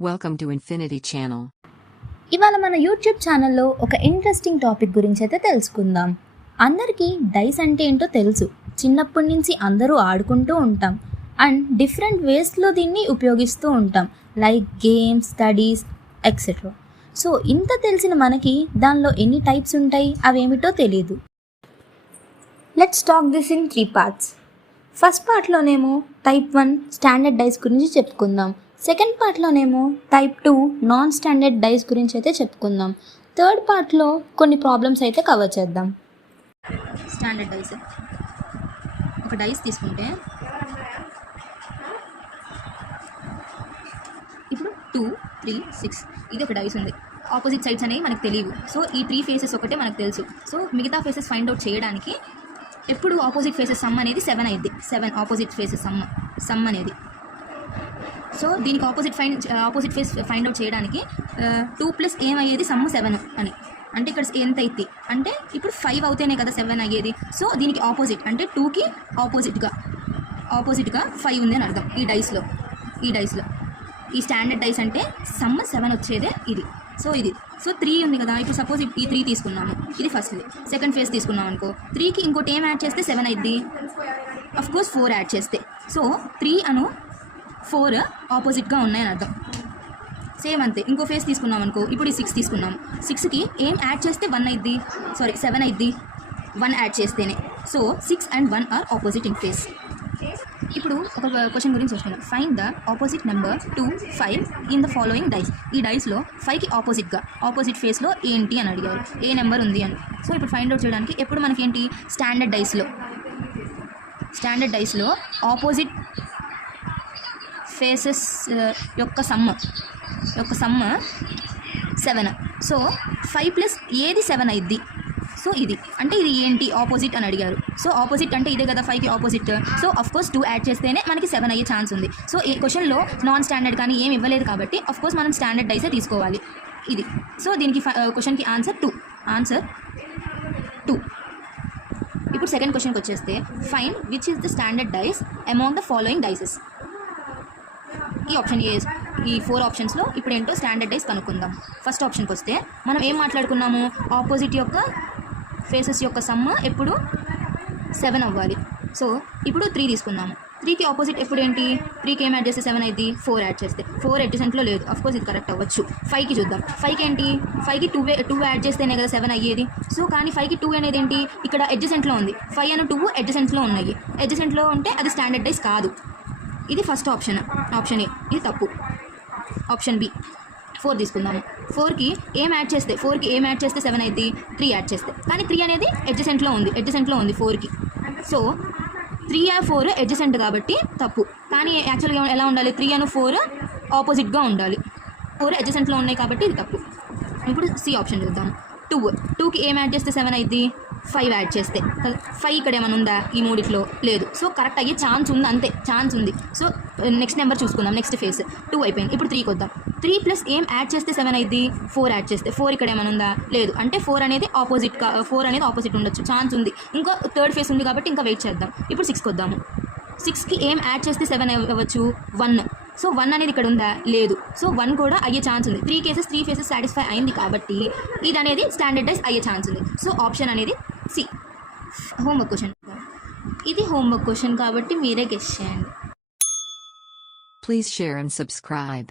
Welcome to Infinity Channel. ఇవాళ మన YouTube ఛానల్లో ఒక ఇంట్రెస్టింగ్ టాపిక్ గురించి అయితే తెలుసుకుందాం. అందరికీ డైస్ అంటే ఏంటో తెలుసు. చిన్నప్పటి నుంచి అందరూ ఆడుకుంటూ ఉంటాం అండ్ డిఫరెంట్ వేస్లో దీన్ని ఉపయోగిస్తూ ఉంటాం, like games, studies etcetera. So ఇంత తెలిసిన మనకి దానిలో ఎన్ని టైప్స్ ఉంటాయి అవేమిటో తెలియదు. Let's talk this in 3 parts. First పార్ట్లోనేమో టైప్ 1 స్టాండర్డ్ డైస్ గురించి చెప్పుకుందాం. సెకండ్ పార్ట్లోనేమో టైప్ 2 నాన్ స్టాండర్డ్ డైస్ గురించి అయితే చెప్పుకుందాం. థర్డ్ పార్ట్లో కొన్ని ప్రాబ్లమ్స్ అయితే కవర్ చేద్దాం. స్టాండర్డ్ డైస్, ఒక డైస్ తీసుకుంటే ఇప్పుడు 2, 3, 6 ఇది ఒక డైస్ ఉంది. ఆపోజిట్ సైడ్స్ అనేవి మనకు తెలియవు. సో ఈ 3 ఫేసెస్ ఒకటే మనకు తెలుసు. సో మిగతా ఫేసెస్ ఫైండ్ అవుట్ చేయడానికి ఎప్పుడు ఆపోజిట్ ఫేసెస్ సమ్ అనేది 7 అయింది. 7 ఆపోజిట్ ఫేసెస్ సమ్ అనేది. సో దీనికి ఆపోజిట్ ఫేస్ ఫైండ్ అవుట్ చేయడానికి 2 ప్లస్ ఏమయ్యేది సమ్ 7 అని. అంటే ఇక్కడ ఎంత అయింది అంటే ఇప్పుడు 5 అవుతేనే కదా 7 అయ్యేది. సో దీనికి ఆపోజిట్ అంటే 2కి ఆపోజిట్గా 5 ఉంది అని అర్థం ఈ డైస్లో. ఈ స్టాండర్డ్ డైస్ అంటే సమ్ 7 వచ్చేదే ఇది. సో 3 ఉంది కదా. ఇప్పుడు సపోజ్ ఈ 3 తీసుకున్నాము, ఇది ఫస్ట్ది. సెకండ్ ఫేస్ తీసుకున్నాం అనుకో, 3కి ఇంకోటి ఏం యాడ్ చేస్తే 7 అయింది. అఫ్కోర్స్ 4 యాడ్ చేస్తే. సో 3 అను 4 ఆపోజిట్గా ఉన్నాయని అర్థం. సేమ్ అంతే. ఇంకో ఫేస్ తీసుకున్నాం అనుకో, ఇప్పుడు ఈ 6 తీసుకున్నాము. 6కి ఏం యాడ్ చేస్తే 1 అయింది, 7 అయింది. 1 యాడ్ చేస్తేనే. So 6 and 1 are opposite in face. ఇప్పుడు ఒక క్వశ్చన్ గురించి చూసుకుందాం. Find the opposite number 2, 5 in the following dice. ఈ డైస్లో 5కి ఆపోజిట్ ఫేస్లో ఏంటి అని అడిగారు, ఏ నెంబర్ ఉంది అని. సో ఇప్పుడు ఫైండ్ అవుట్ చేయడానికి ఎప్పుడు మనకేంటి స్టాండర్డ్ డైస్లో ఆపోజిట్ ఫేసెస్ యొక్క సమ్ 7. సో 5 ప్లస్ ఏది 7 అయింది. సో ఇది అంటే ఇది ఏంటి ఆపోజిట్ అని అడిగారు. సో ఆపోజిట్ అంటే ఇదే కదా 5కి ఆపోజిట్. సో అఫ్కోర్స్ 2 యాడ్ చేస్తేనే మనకి 7 అయ్యే ఛాన్స్ ఉంది. సో ఈ క్వశ్చన్లో నాన్ స్టాండర్డ్ కానీ ఏం ఇవ్వలేదు కాబట్టి అఫ్కోర్స్ మనం స్టాండర్డ్ డైసే తీసుకోవాలి ఇది. సో దీనికి క్వశ్చన్కి ఆన్సర్ 2. ఇప్పుడు సెకండ్ క్వశ్చన్కి వచ్చేస్తే find which is the standard dice among the following dices. ఈ ఆప్షన్ ఈ 4 ఆప్షన్స్లో ఇప్పుడు ఏంటో స్టాండర్డ్ డైస్ కనుక్కుందాం. ఫస్ట్ ఆప్షన్కి వస్తే మనం ఏం మాట్లాడుకున్నాము, ఆపోజిట్ యొక్క ఫేసెస్ యొక్క సమ్ ఎప్పుడు 7 అవ్వాలి. సో ఇప్పుడు 3 తీసుకున్నాము. 3కి ఆపోజిట్ ఎప్పుడు ఏంటి, 3కి ఏం యాడ్ చేస్తే 7 అయింది, 4 యాడ్ చేస్తే. 4 అడ్జసెంట్లో లేదు. అఫ్కోర్స్ ఇది కరెక్ట్ అవ్వచ్చు. 5కి చూద్దాం. 5కి ఏంటి, 5కి 2 యాడ్ చేస్తేనే కదా 7 అయ్యేది. సో కానీ 5కి 2 అనేది ఏంటి, ఇక్కడ అడ్జసెంట్లో ఉంది. 5 and 2 అడ్జసెంట్లో ఉన్నాయి. అడ్జసెంట్లో ఉంటే అది స్టాండర్డ్ డైస్ కాదు. ఇది ఫస్ట్ ఆప్షన్ ఏ. ఇది తప్పు. ఆప్షన్ బి 4 తీసుకుందాము. 4కి ఏం యాడ్ చేస్తే 7 అయింది, 3 యాడ్ చేస్తే. కానీ 3 అనేది అడ్జసెంట్లో ఉంది 4కి. సో 3 and 4 అడ్జసెంట్ కాబట్టి తప్పు. కానీ యాక్చువల్గా ఎలా ఉండాలి, 3 and 4 ఆపోజిట్గా ఉండాలి. 4 అడ్జసెంట్లో ఉన్నాయి కాబట్టి ఇది తప్పు. ఇప్పుడు సి ఆప్షన్ చూద్దాం. 2కి ఏం యాడ్ చేస్తే 7 అయింది, 5 యాడ్ చేస్తే. 5 ఇక్కడ ఏమైనా ఉందా ఈ మూడిట్లో, లేదు. సో కరెక్ట్ అయ్యే ఛాన్స్ ఉంది, అంతే ఛాన్స్ ఉంది. సో నెక్స్ట్ నెంబర్ చూసుకుందాం. నెక్స్ట్ ఫేస్ 2 అయిపోయింది. ఇప్పుడు 3కి వద్దాం. 3 ప్లస్ ఏం యాడ్ చేస్తే 7 అయింది, 4 యాడ్ చేస్తే. 4 ఇక్కడ ఏమైనా ఉందా, లేదు. అంటే 4 అనేది ఆపోజిట్ ఉండొచ్చు, ఛాన్స్ ఉంది. ఇంకో థర్డ్ ఫేస్ ఉంది కాబట్టి ఇంకా వెయిట్ చేద్దాం. ఇప్పుడు 6కి వద్దాము. 6కి ఏం యాడ్ చేస్తే 7 అవ్వచ్చు, 1. సో 1 అనేది ఇక్కడ ఉందా, లేదు. సో 1 కూడా అయ్యే ఛాన్స్ ఉంది. 3 ఫేసెస్ సాటిస్ఫై అయింది కాబట్టి ఇది అనేది స్టాండర్డ్ డైస్ అయ్యే ఛాన్స్ ఉంది. సో ఆప్షన్ అనేది సి. హోంవర్క్ క్వశ్చన్, ఇది హోంవర్క్ క్వశ్చన్ కాబట్టి మీరే గెస్ చేయండి. Please share and subscribe.